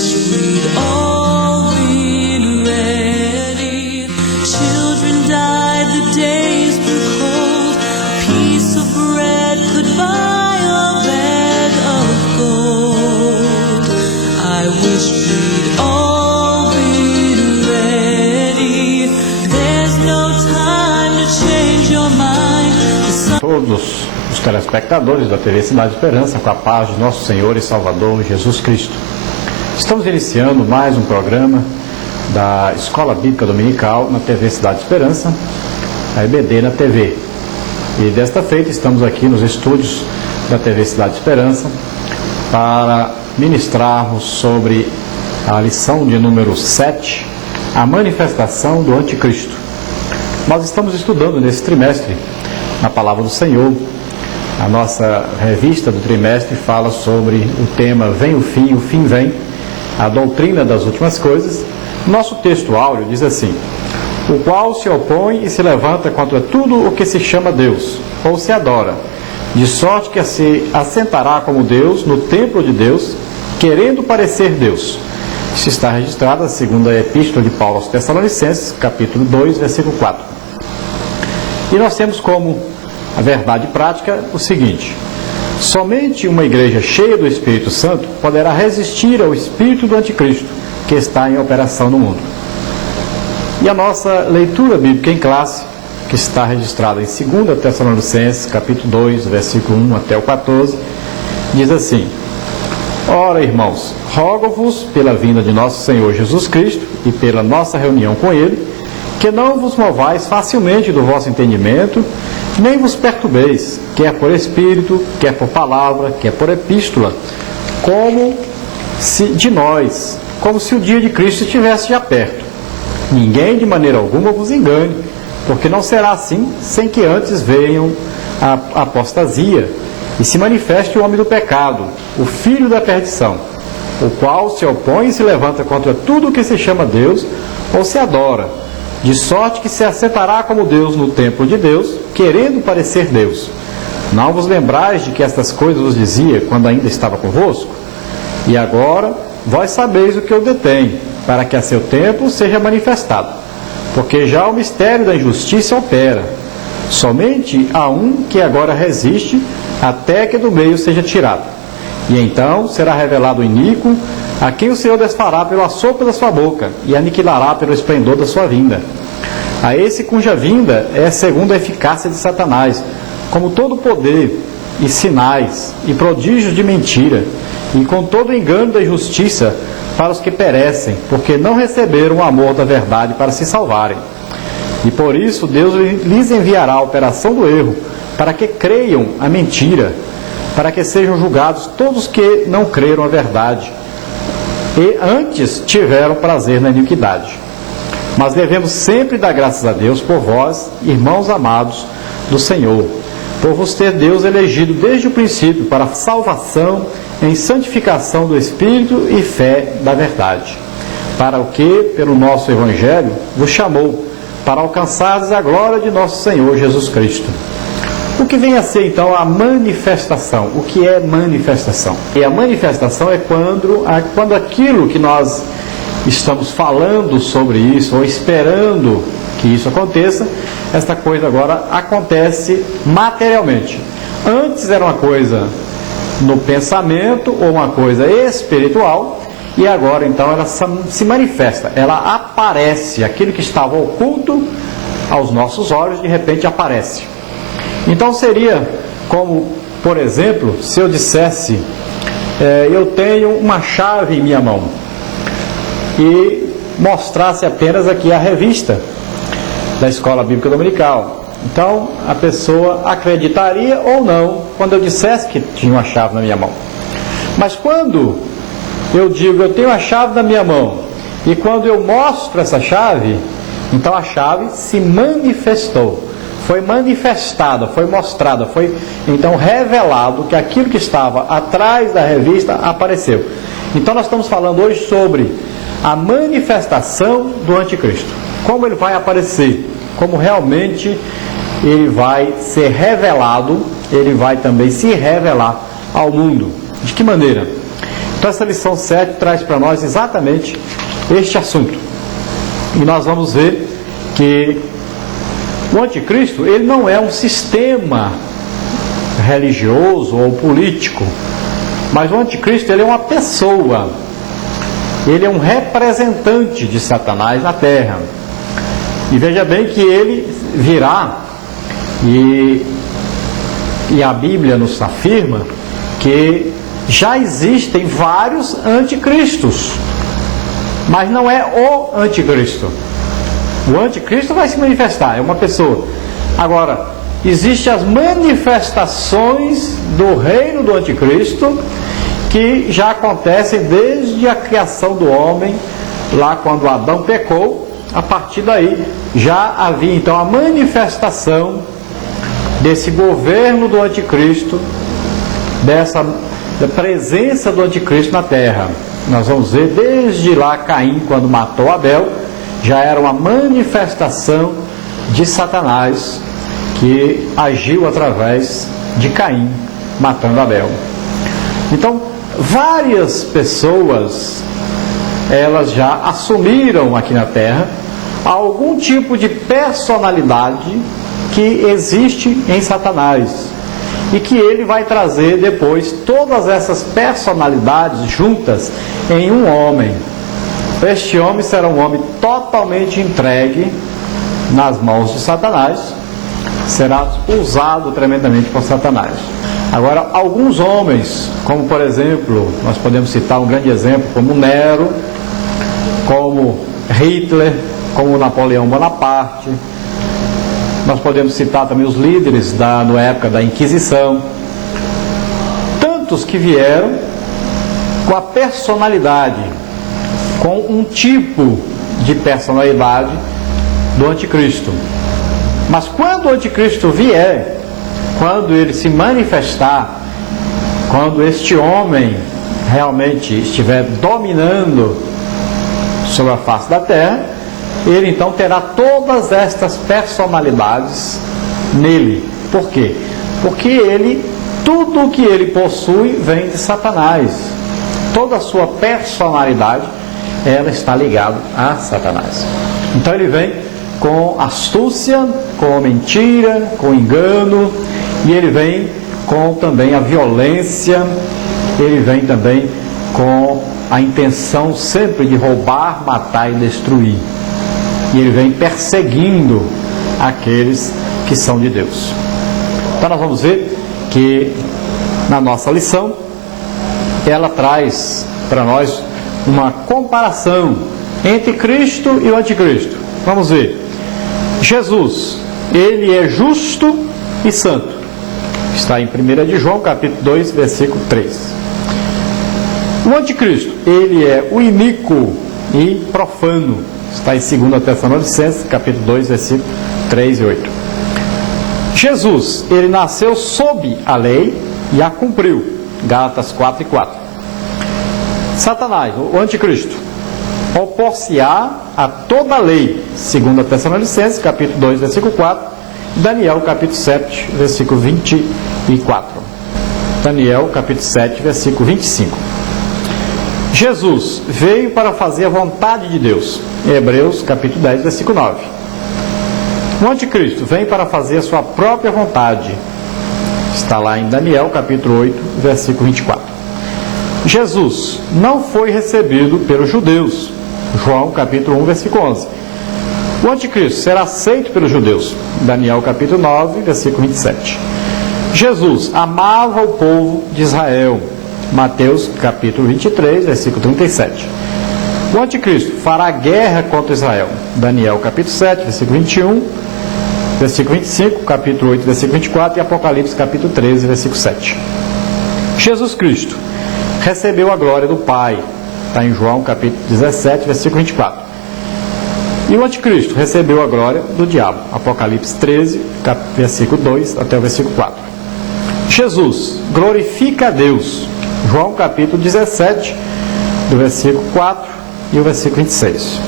wish we'd all been ready. Children died, the days were cold. A piece of bread could buy a bag of gold. I wish we'd all been ready. There's no time to change your mind. Todos os telespectadores da TV Cidade Esperança, com a paz de nosso Senhor e Salvador Jesus Cristo. Estamos iniciando mais um programa da Escola Bíblica Dominical na TV Cidade Esperança, a EBD na TV. E desta feita estamos aqui nos estúdios da TV Cidade Esperança para ministrarmos sobre a lição de número 7, a manifestação do Anticristo. Nós estamos estudando nesse trimestre na Palavra do Senhor. A nossa revista do trimestre fala sobre o tema Vem o fim vem, a doutrina das últimas coisas. Nosso texto áureo diz assim: o qual se opõe e se levanta contra tudo o que se chama Deus, ou se adora, de sorte que se assentará como Deus no templo de Deus, querendo parecer Deus. Isso está registrado na segunda epístola de Paulo aos Tessalonicenses, capítulo 2, versículo 4. E nós temos como a verdade prática o seguinte: somente uma igreja cheia do Espírito Santo poderá resistir ao espírito do Anticristo que está em operação no mundo. E a nossa leitura bíblica em classe, que está registrada em 2 Tessalonicenses, capítulo 2, versículo 1 até o 14, diz assim: ora, irmãos, rogo-vos pela vinda de nosso Senhor Jesus Cristo e pela nossa reunião com Ele, que não vos movais facilmente do vosso entendimento, nem vos perturbeis, quer por espírito, quer por palavra, quer por epístola, como se o dia de Cristo estivesse já perto. Ninguém de maneira alguma vos engane, porque não será assim, sem que antes venham a apostasia e se manifeste o homem do pecado, o filho da perdição, o qual se opõe e se levanta contra tudo o que se chama Deus ou se adora, de sorte que se assentará como Deus no templo de Deus, querendo parecer Deus. Não vos lembrais de que estas coisas vos dizia quando ainda estava convosco? E agora vós sabeis o que eu detenho, para que a seu tempo seja manifestado. Porque já o mistério da injustiça opera. Somente há um que agora resiste, até que do meio seja tirado. E então será revelado o iníquo, a quem o Senhor desfará pelo assopro da sua boca, e aniquilará pelo esplendor da sua vinda. A esse cuja vinda é segundo a eficácia de Satanás, como todo poder, e sinais, e prodígios de mentira, e com todo o engano da injustiça para os que perecem, porque não receberam o amor da verdade para se salvarem. E por isso Deus lhes enviará a operação do erro, para que creiam a mentira, para que sejam julgados todos que não creram a verdade, e antes tiveram prazer na iniquidade. Mas devemos sempre dar graças a Deus por vós, irmãos amados do Senhor, por vos ter Deus elegido desde o princípio para a salvação em santificação do Espírito e fé da verdade, para o que, pelo nosso Evangelho, vos chamou, para alcançardes a glória de nosso Senhor Jesus Cristo. O que vem a ser, então, a manifestação? O que é manifestação? E a manifestação é quando aquilo que nós estamos falando sobre isso, ou esperando que isso aconteça, esta coisa agora acontece materialmente. Antes era uma coisa no pensamento, ou uma coisa espiritual, e agora, então, ela se manifesta, ela aparece. Aquilo que estava oculto aos nossos olhos, de repente aparece. Então seria como, por exemplo, se eu dissesse, eu tenho uma chave em minha mão, e mostrasse apenas aqui a revista da Escola Bíblica Dominical. Então a pessoa acreditaria ou não quando eu dissesse que tinha uma chave na minha mão. Mas quando eu digo eu tenho a chave na minha mão, e quando eu mostro essa chave, então a chave se manifestou. Foi manifestada, foi mostrada, foi então revelado que aquilo que estava atrás da revista apareceu. Então nós estamos falando hoje sobre a manifestação do Anticristo. Como ele vai aparecer, como realmente ele vai ser revelado, ele vai também se revelar ao mundo. De que maneira? Então essa lição 7 traz para nós exatamente este assunto. E nós vamos ver que o anticristo, ele não é um sistema religioso ou político, mas o anticristo, ele é uma pessoa, ele é um representante de Satanás na terra. E veja bem que ele virá, e a Bíblia nos afirma que já existem vários anticristos, mas não é o anticristo. O anticristo vai se manifestar, é uma pessoa. Agora, existem as manifestações do reino do anticristo, que já acontecem desde a criação do homem, lá quando Adão pecou. A partir daí já havia então a manifestação desse governo do anticristo, dessa presença do anticristo na terra. Nós vamos ver desde lá Caim, quando matou Abel, já era uma manifestação de Satanás que agiu através de Caim, matando Abel. Então, várias pessoas, elas já assumiram aqui na terra algum tipo de personalidade que existe em Satanás, e que ele vai trazer depois todas essas personalidades juntas em um homem. Este homem será um homem totalmente entregue nas mãos de Satanás, será usado tremendamente por Satanás. Agora, alguns homens, como por exemplo, nós podemos citar um grande exemplo, como Nero, como Hitler, como Napoleão Bonaparte. Nós podemos citar também os líderes na época da Inquisição. Tantos que vieram com a personalidade, com um tipo de personalidade do anticristo. Mas quando o anticristo vier, quando ele se manifestar, quando este homem realmente estiver dominando sobre a face da terra, ele então terá todas estas personalidades nele. Por quê? Porque tudo o que ele possui vem de Satanás. Toda a sua personalidade, ela está ligada a Satanás. Então ele vem com astúcia, com mentira, com engano, e ele vem com também a violência, ele vem também com a intenção sempre de roubar, matar e destruir. E ele vem perseguindo aqueles que são de Deus. Então nós vamos ver que na nossa lição, ela traz para nós uma comparação entre Cristo e o anticristo. Vamos ver. Jesus, ele é justo e santo. Está em 1 de João, capítulo 2, versículo 3. O anticristo, ele é o iníquo e profano. Está em 2 Tessalonicenses, capítulo 2, versículo 3 e 8. Jesus, ele nasceu sob a lei e a cumpriu. Gálatas 4 e 4. Satanás, o anticristo, opor-se-á a toda a lei. 2 Tessalonicenses, capítulo 2, versículo 4. Daniel, capítulo 7, versículo 24. Daniel, capítulo 7, versículo 25. Jesus veio para fazer a vontade de Deus. Hebreus, capítulo 10, versículo 9. O anticristo vem para fazer a sua própria vontade. Está lá em Daniel, capítulo 8, versículo 24. Jesus não foi recebido pelos judeus. João, capítulo 1, versículo 11. O anticristo será aceito pelos judeus. Daniel, capítulo 9, versículo 27. Jesus amava o povo de Israel. Mateus, capítulo 23, versículo 37. O anticristo fará guerra contra Israel. Daniel, capítulo 7, versículo 21, versículo 25, capítulo 8, versículo 24 e Apocalipse, capítulo 13, versículo 7. Jesus Cristo recebeu a glória do Pai. Está em João, capítulo 17, versículo 24. E o anticristo recebeu a glória do diabo. Apocalipse 13, versículo 2 até o versículo 4. Jesus glorifica a Deus. João capítulo 17, do versículo 4 e o versículo 26.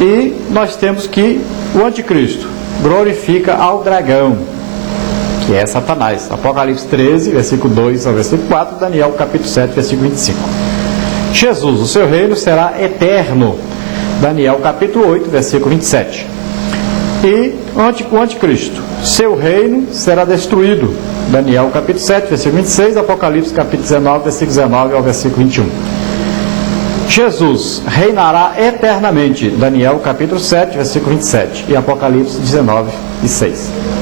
E nós temos que o anticristo glorifica ao dragão. que é Satanás. Apocalipse 13, versículo 2 ao versículo 4, Daniel capítulo 7, versículo 25. Jesus, o seu reino será eterno. Daniel capítulo 8, versículo 27. E o anticristo, seu reino será destruído. Daniel capítulo 7, versículo 26, Apocalipse capítulo 19, versículo 19 ao versículo 21. Jesus reinará eternamente. Daniel capítulo 7, versículo 27 e Apocalipse 19 e 6.